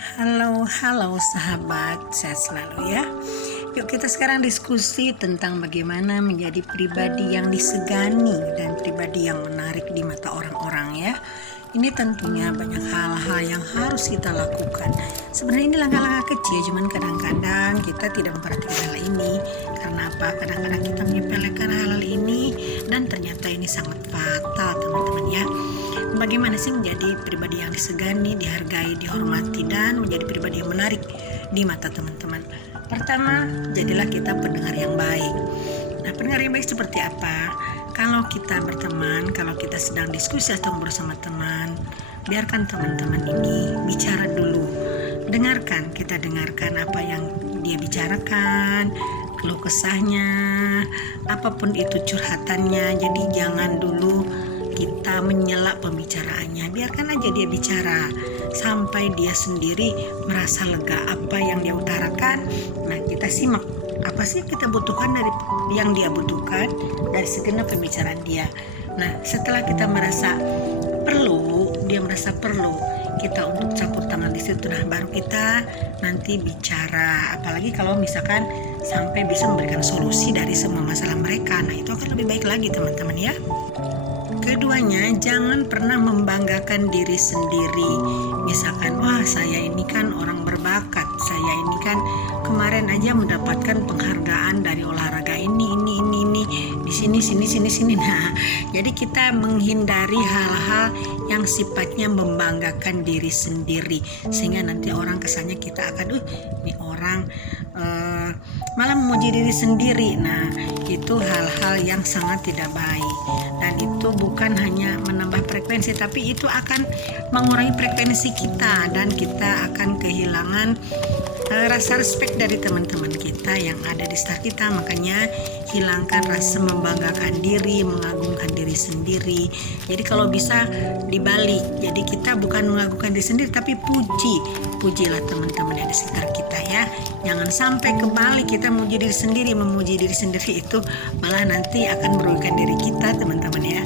Halo sahabat, sehat selalu ya. Yuk kita sekarang diskusi tentang bagaimana menjadi pribadi yang disegani dan pribadi yang menarik di mata orang-orang ya. Ini tentunya banyak hal-hal yang harus kita lakukan. Sebenarnya ini langkah-langkah kecil, cuman kadang-kadang kita tidak memperhatikan hal ini. Karena apa? Kadang-kadang kita menyepelekan hal-hal ini dan ternyata ini sangat fatal teman-teman ya. Bagaimana sih menjadi pribadi yang disegani, dihargai, dihormati, dan menjadi pribadi yang menarik di mata teman-teman? Pertama, jadilah kita pendengar yang baik. Nah, pendengar yang baik seperti apa? Kalau kita berteman, kalau kita sedang diskusi atau bersama teman, biarkan teman-teman ini bicara dulu. Kita dengarkan apa yang dia bicarakan, keluh kesahnya, apapun itu curhatannya. Jadi jangan dulu kita menyela pembicaraannya, biarkan aja dia bicara sampai dia sendiri merasa lega apa yang dia utarakan. Nah, kita simak apa sih kita butuhkan dari yang dia butuhkan dari segenap pembicaraan dia. Nah, setelah kita merasa perlu, dia merasa perlu kita untuk campur tangan di situ, nah baru kita nanti bicara. Apalagi kalau misalkan sampai bisa memberikan solusi dari semua masalah mereka, nah itu akan lebih baik lagi teman-teman ya. Keduanya, jangan pernah membanggakan diri sendiri. Misalkan, wah saya ini kan orang berbakat, saya ini kan kemarin aja mendapatkan penghargaan dari olahraga ini, di sini. Nah, jadi kita menghindari hal-hal yang sifatnya membanggakan diri sendiri, sehingga nanti orang kesannya kita akan, ini orang malah memuji diri sendiri. Nah, itu hal-hal yang sangat tidak baik, dan itu bukan hanya menambah frekuensi, tapi itu akan mengurangi frekuensi kita, dan kita akan kehilangan rasa respect dari teman-teman kita yang ada di sekitar kita. Makanya hilangkan rasa membanggakan diri, mengagungkan diri sendiri. Jadi kalau bisa dibalik, jadi kita bukan mengagungkan diri sendiri, tapi pujilah teman-teman yang di sekitar kita ya. Jangan sampai kebalik, kita memuji diri sendiri itu malah nanti akan merugikan diri kita teman-teman ya.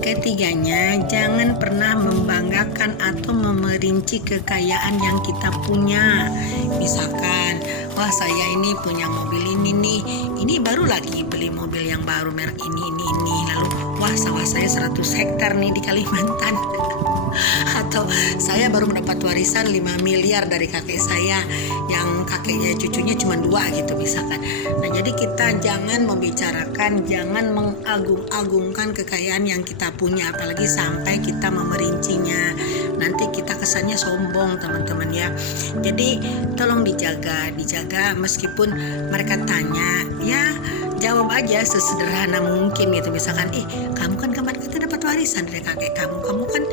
Ketiganya, jangan pernah membanggakan atau memerinci kekayaan yang kita punya. Misalkan, wah saya ini punya mobil ini nih, ini baru lagi beli mobil yang baru merek ini. Lalu, wah sawah saya 100 hektar nih di Kalimantan. Atau saya baru mendapat warisan 5 miliar dari kakek saya, yang kakeknya cucunya cuma 2 gitu misalkan. Nah, jadi kita jangan membicarakan, jangan mengagung-agungkan kekayaan yang kita punya, apalagi sampai kita memerincinya. Nanti kita kesannya sombong teman-teman ya. Jadi tolong dijaga meskipun mereka tanya ya, jawab aja sesederhana mungkin gitu. Misalkan, kamu kan kemarin kita dapat warisan dari kakek kamu kan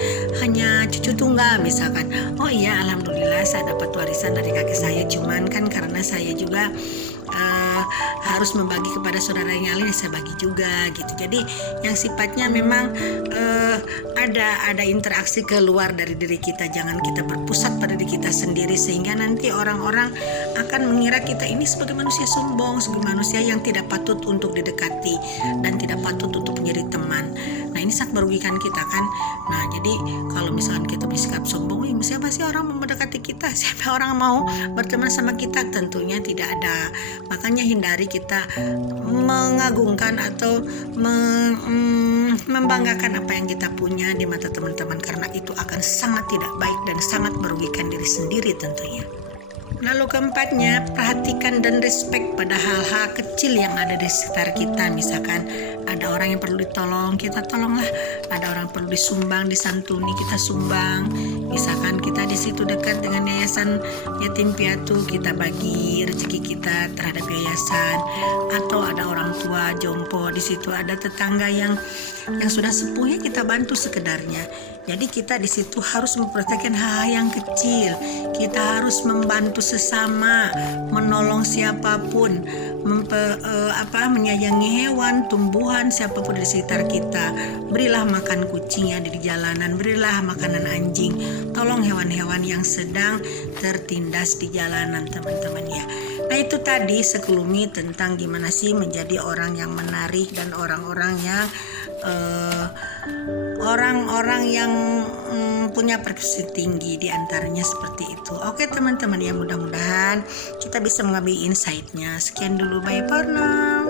hanya cucu tunggal misalkan. Oh iya, alhamdulillah saya dapat warisan dari kakek saya, cuman kan karena saya juga harus membagi kepada saudara yang lain, saya bagi juga gitu. Jadi yang sifatnya memang ada interaksi keluar dari diri kita. Jangan kita berpusat pada diri kita sendiri, sehingga nanti orang-orang akan mengira kita ini sebagai manusia sombong, sebagai manusia yang tidak patut untuk didekati dan tidak patut untuk menjadi teman. Nah, ini sangat merugikan kita kan. Nah, jadi kalau misalkan kita bersikap sombong, siapa sih orang mau mendekati kita? Siapa orang mau berteman sama kita? Tentunya tidak ada. Makanya hindari kita mengagungkan atau membanggakan apa yang kita punya di mata teman-teman, karena itu akan sangat tidak baik dan sangat merugikan diri sendiri tentunya. Lalu keempatnya, perhatikan dan respect pada hal-hal kecil yang ada di sekitar kita. Misalkan ada orang yang perlu ditolong, kita tolonglah. Ada orang perlu disumbang, disantuni, kita sumbang. Misalkan kita di situ dekat dengan yayasan yatim piatu, kita bagi rezeki kita terhadap yayasan. Atau ada orang tua jompo di situ, ada tetangga yang sudah sepuh, ya kita bantu sekedarnya. Jadi kita di situ harus memperhatikan hal-hal yang kecil. Kita harus membantu sesama, menolong siapapun, menyayangi hewan, tumbuhan, siapapun di sekitar kita. Berilah makan kucing yang ada di jalanan, berilah makanan anjing, tolong hewan-hewan yang sedang tertindas di jalanan teman-teman ya. Nah, itu tadi sekelumit tentang gimana sih menjadi orang yang menarik dan orang-orang yang orang-orang yang punya prestasi tinggi, di antaranya seperti itu. Oke teman-teman, ya mudah-mudahan kita bisa mengambil insight-nya. Sekian dulu, bye for now.